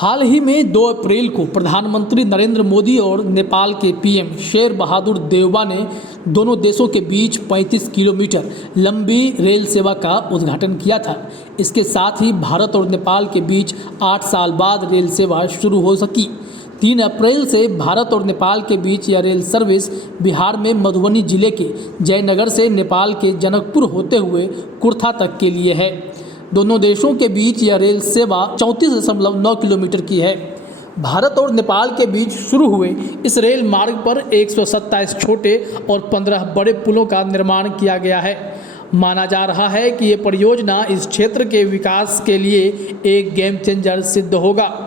हाल ही में 2 अप्रैल को प्रधानमंत्री नरेंद्र मोदी और नेपाल के पीएम शेर बहादुर देउबा ने दोनों देशों के बीच 35 किलोमीटर लंबी रेल सेवा का उद्घाटन किया था। इसके साथ ही भारत और नेपाल के बीच 8 साल बाद रेल सेवा शुरू हो सकी। 3 अप्रैल से भारत और नेपाल के बीच यह रेल सर्विस बिहार में मधुबनी जिले के जयनगर से नेपाल के जनकपुर होते हुए कुर्था तक के लिए है। दोनों देशों के बीच यह रेल सेवा 34.9 किलोमीटर की है। भारत और नेपाल के बीच शुरू हुए इस रेल मार्ग पर 127 छोटे और 15 बड़े पुलों का निर्माण किया गया है। माना जा रहा है कि ये परियोजना इस क्षेत्र के विकास के लिए एक गेम चेंजर सिद्ध होगा।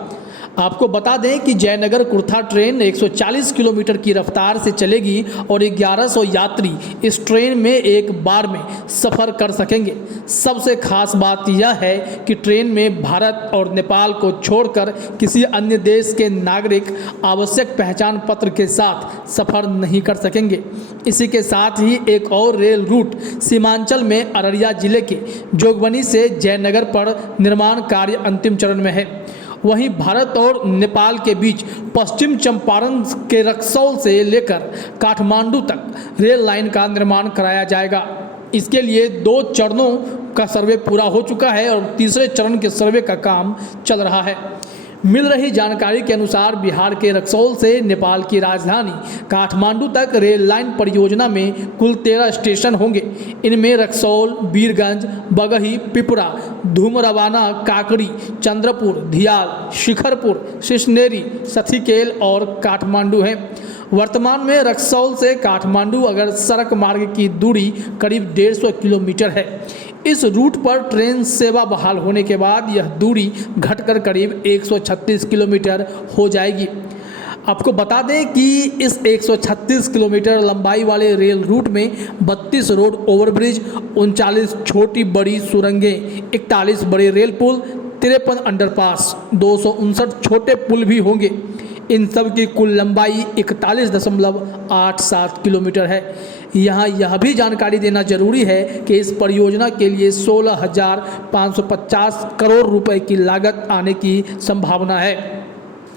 आपको बता दें कि जयनगर कुर्था ट्रेन 140 किलोमीटर की रफ्तार से चलेगी और 1100 यात्री इस ट्रेन में एक बार में सफ़र कर सकेंगे। सबसे खास बात यह है कि ट्रेन में भारत और नेपाल को छोड़कर किसी अन्य देश के नागरिक आवश्यक पहचान पत्र के साथ सफ़र नहीं कर सकेंगे। इसी के साथ ही एक और रेल रूट सीमांचल में अररिया जिले के जोगबनी से जयनगर पर निर्माण कार्य अंतिम चरण में है। वहीं भारत और नेपाल के बीच पश्चिम चंपारण के रक्सौल से लेकर काठमांडू तक रेल लाइन का निर्माण कराया जाएगा। इसके लिए 2 चरणों का सर्वे पूरा हो चुका है और तीसरे चरण के सर्वे का काम चल रहा है। मिल रही जानकारी के अनुसार बिहार के रक्सौल से नेपाल की राजधानी काठमांडू तक रेल लाइन परियोजना में कुल 13 स्टेशन होंगे। इनमें रक्सौल, वीरगंज, बगही, पिपरा, धूमरवाना, काकड़ी, चंद्रपुर, धियाल, शिखरपुर, सिसनेरी, सथीकेल और काठमांडू हैं। वर्तमान में रक्सौल से काठमांडू अगर सड़क मार्ग की दूरी करीब 150 किलोमीटर है। इस रूट पर ट्रेन सेवा बहाल होने के बाद यह दूरी घटकर करीब 136 किलोमीटर हो जाएगी। आपको बता दें कि इस 136 किलोमीटर लंबाई वाले रेल रूट में 32 रोड ओवरब्रिज, 39 छोटी बड़ी सुरंगें, 41 बड़े रेल पुल, 53 अंडरपास, 259 छोटे पुल भी होंगे। इन सब की कुल लंबाई 41.87 किलोमीटर है। यहाँ यह भी जानकारी देना जरूरी है कि इस परियोजना के लिए 16,550 करोड़ रुपए की लागत आने की संभावना है।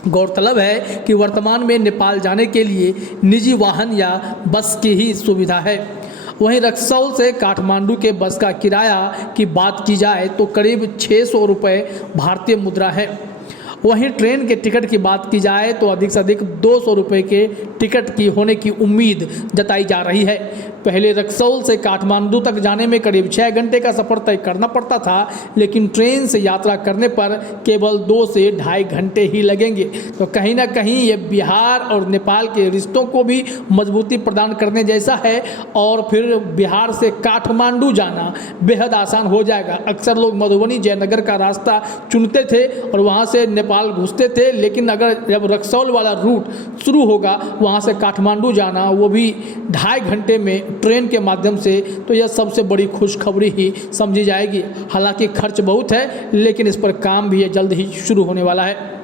गौरतलब है कि वर्तमान में नेपाल जाने के लिए निजी वाहन या बस की ही सुविधा है। वहीं रक्सौल से काठमांडू के बस का किराया की बात की जाए तो करीब 600 रुपये भारतीय मुद्रा है। वहीं ट्रेन के टिकट की बात की जाए तो अधिक से अधिक 200 रुपये के टिकट की होने की उम्मीद जताई जा रही है। पहले रक्सौल से काठमांडू तक जाने में करीब 6 घंटे का सफ़र तय करना पड़ता था, लेकिन ट्रेन से यात्रा करने पर केवल 2 से ढाई घंटे ही लगेंगे। तो कहीं ना कहीं ये बिहार और नेपाल के रिश्तों को भी मजबूती प्रदान करने जैसा है और फिर बिहार से काठमांडू जाना बेहद आसान हो जाएगा। अक्सर लोग मधुबनी जयनगर का रास्ता चुनते थे और वहाँ से नेपाल घुसते थे, लेकिन अगर जब रक्सौल वाला रूट शुरू होगा वहाँ से काठमांडू जाना वो भी ढाई घंटे में ट्रेन के माध्यम से, तो यह सबसे बड़ी खुशखबरी ही समझी जाएगी। हालांकि खर्च बहुत है, लेकिन इस पर काम भी जल्द ही शुरू होने वाला है।